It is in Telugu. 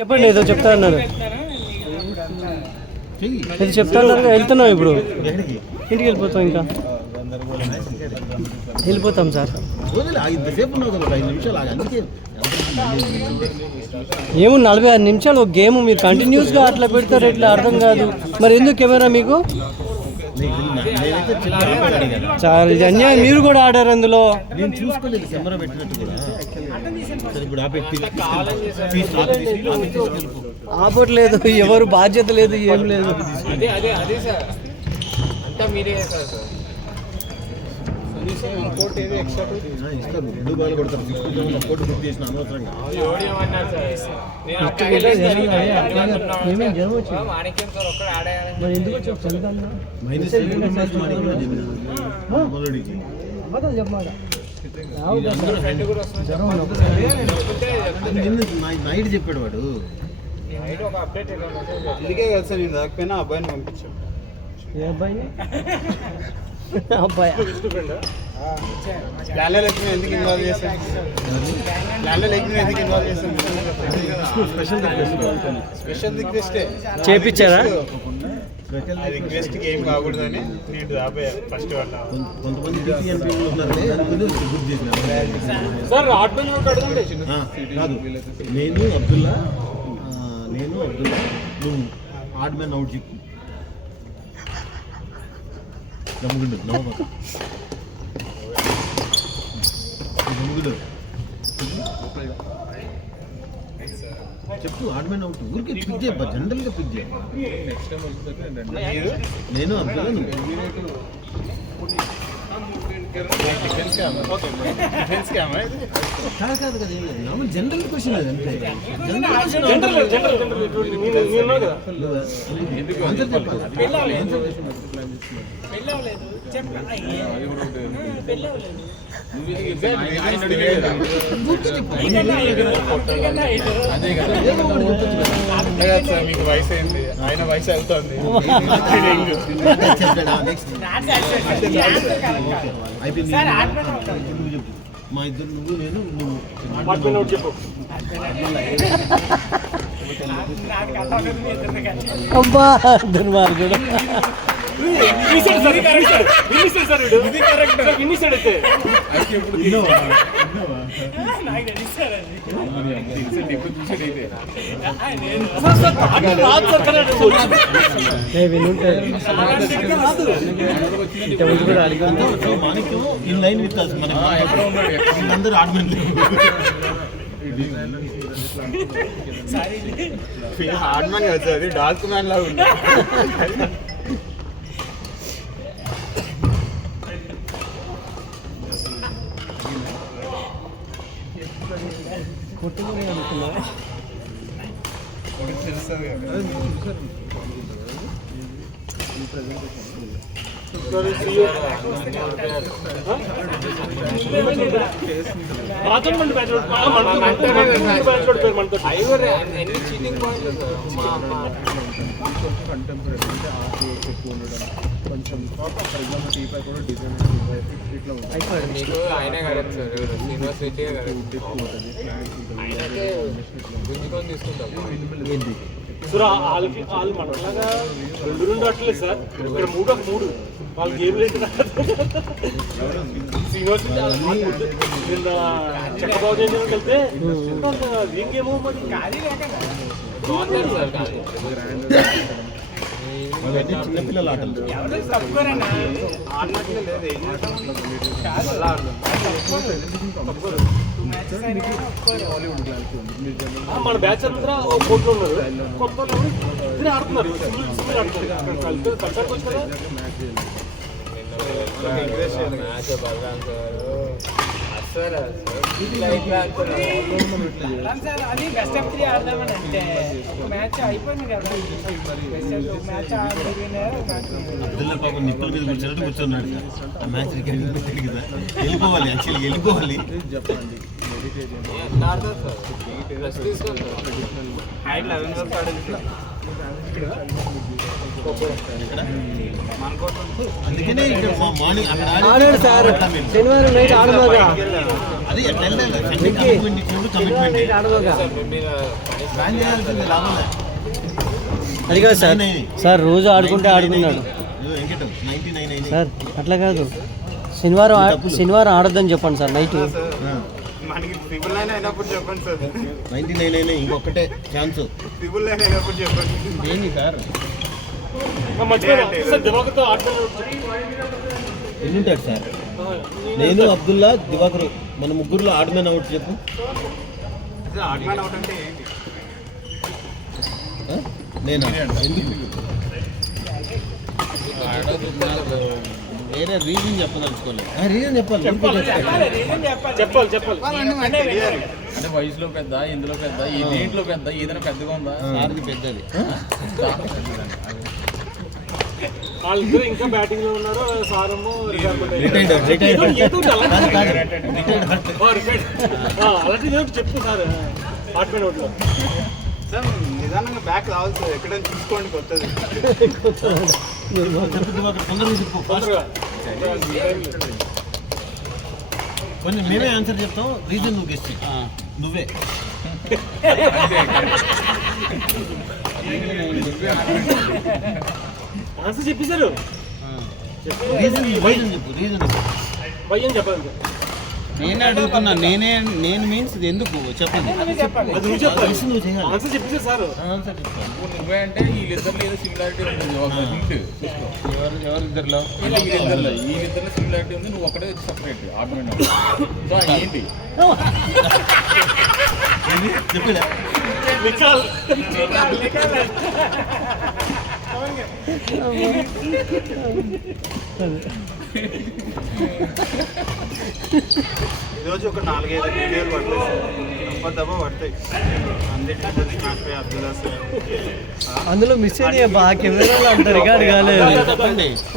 చెప్పండి, ఏదో చెప్తా అన్నారు. ఇది చెప్తా అన్నారు. వెళ్తున్నాం ఇప్పుడు, ఇంటికి వెళ్ళిపోతాం. ఇంకా వెళ్ళిపోతాం సార్. ఏమో 45 నిమిషాలు ఒక గేమ్ మీరు కంటిన్యూస్గా అట్లా పెడతారు, ఎట్లా అర్థం కాదు. మరి ఎందుకు కెమెరా మీకు? సార్ ఇది అన్యాయం. మీరు కూడా ఆడారు అందులో. ఆపట్లేదు, ఎవరు బాధ్యత లేదు, ఏం లేదు. నైట్ చెప్పాడు వాడు. అందుకే కలిసి నేను రాకపోయినా అబ్బాయిని పంపించాను. ఏ అబ్బాయి? అబ్బాయి ఎందుకు ఇన్వాల్వ్ చేశాను? ఎందుకు ఇన్వాల్వ్ చేశాను? స్పెషల్ రిక్వెస్టే చేపించారా? రిక్వెస్ట్ ఏం కాకూడదని నేను రాబోయా ఫస్ట్ వాళ్ళ కొంతమంది కాదు. నేను అబ్దుల్లా నువ్వు ఆడ్ మ్యాన్ అవుట్ చెప్పు. నమ్ముగుండు చెప్పు. ఆడ్ మ్యాన్ అవుట్ ఊరికి పిక్ చేయబ్బా, జనరల్ గా పిక్ చేయ. నేను అబ్దుల్లా కాదు కదా, జనరల్ క్వశ్చన్ అదంటే. మీకు వయసు అయింది, ఆయన వయసు అవుతుంది. మా ఇద్దరు నువ్వు నేను అబ్బా దుర్మార్గుడు. మాణిక్యం ఇన్ లైన్ విత్ us. అందరూ ఆర్గ్యుమెంట్ హార్డ్ మ్యాన్ కాదు, అది డార్క్ మ్యాన్ లాగా ఉంది. కొట్టుకుని అనుకున్నా. ఆయనే కరెక్ట్ సార్, శ్రీనివాస్ రెడ్డి ఆయనకే గుంజుకొని తీసుకుంటాం. వాళ్ళు మనలాగా రెండు రావట్లేదు సార్, ఇక్కడ మూడు వాళ్ళు గేమ్ లేదు. శ్రీనివాస్ నిన్న చక్కబాబు చేయడానికి వెళ్తే వీక్ ఏమో మరి చిన్నపిల్లల ఆటలు. మన బ్యాచ్ అంతా కోర్టులో ఉన్నారు, కొత్త ఆడుతున్నారు. కలిసి వచ్చారా? అది బెస్ట్ ఆఫ్ 3 ఆడదామని అంటే మ్యాచ్ అయిపోయింది కదా. మ్యాచ్ అబ్దుల్లా పాపం నిప్పుల మీద కూర్చున్నట్టు కూర్చున్నాడు. ఆ మ్యాచ్ రికార్డింగ్ కదా, వెళ్ళిపోవాలి. యాక్చువల్లీ వెళ్ళిపోవాలి. తీసుకోండి. అందుకనే ఇక్కడ మార్నింగ్ అక్కడ ఆడాడు సార్ శనివారం నైట్ ఆడమోగా అది ఎట్లా వెళ్ళాలి? సండే కమిట్మెంట్ ఇచ్చినప్పుడు కమిట్మెంట్ నైట్ ఆడమోగా ప్లాన్ చేయాల్సింది లాభం లేదు. అది కాదు సార్ సార్ రోజు ఆడుకుంటే ఆడుకున్నాడు వెంకట 99 అయినాయి. సార్ అట్లా కాదు శనివారం ఆడొద్దని చెప్పండి సార్ నైట్ మనకి ట్రిపుల్ నైన్ అయినప్పుడు చెప్పండి సార్ 99 అయినాయి. ఇంకొకటే ఛాన్స్. ట్రిపుల్ నైన్ అయినప్పుడు చెప్పండి ఏంటి సార్? మర్చిపోయినా సార్ దివాకర్తో ఆడుతున్నాడు. ఎన్ని ఉంటాడు సార్? నేను అబ్దుల్లా దివాకర్ మన ముగ్గురులో ఆడమని అవుట్ చెప్పు. ఆడ్మ్యాన్ అవుట్ అంటే ఏంటి? నేను ఎందుకు వేరే రీజన్ చెప్పదలుచుకోలేదు. రీజన్ చెప్పాలి. చెప్పాలి అంటే వయసులో పెద్ద, ఇందులో పెద్ద, ఈ దీంట్లో పెద్ద, ఏదైనా పెద్దగా ఉందా? సార్ది పెద్దది. వాళ్ళిద్దరు ఇంకా బ్యాటింగ్ లో ఉన్నారు. సారము అలాంటి చెప్పు సార్ ఆర్ట్మెంట్ అవుట్లో సార్ నిదానంగా బ్యాక్ రావాలి సార్. ఎక్కడైనా చూసుకోండి కొత్తది. తొందరగా చెప్పు. కొంచెం మేమే ఆన్సర్ చెప్తాం. రీజన్ నువ్వు గెస్ట్ నువ్వే. ఆన్సర్ చెప్పేశారు. రీజన్ చెప్పు. రీజన్ వై అని చెప్పాలి. నేనే అడుగుతున్నా. నేను మీన్స్ ఎందుకు చెప్పండి. అది నువ్వు చెప్పాలి. నువ్వు చేయాలి. ఆన్సర్ చెప్పేశారు సార్. ఆన్సర్ చెప్తాను. నువ్వే అంటే వీళ్ళిద్దరిలో ఏదో సిమిలారిటీ ఉంటుంది. ఒక హింట్ ఎవరిద్దరిలో? వీళ్ళిద్దరిలో సిమిలారిటీ ఉంది. నువ్వు ఒకటే సపరేట్ ఆర్గ్యుమెంట్. సో ఏంటి చెప్పినా నికాల్ ఈరోజు ఒక 4-5 వీడియోలు పడతాయి సార్. దెబ్బ పడతాయి. అందరికీ మ్యాచ్ అబ్దుల్లా సార్ అందులో మిస్ అయినాయి బాగా కెమెరాలో అంత రికార్డ్ కాలేదు చెప్పండి.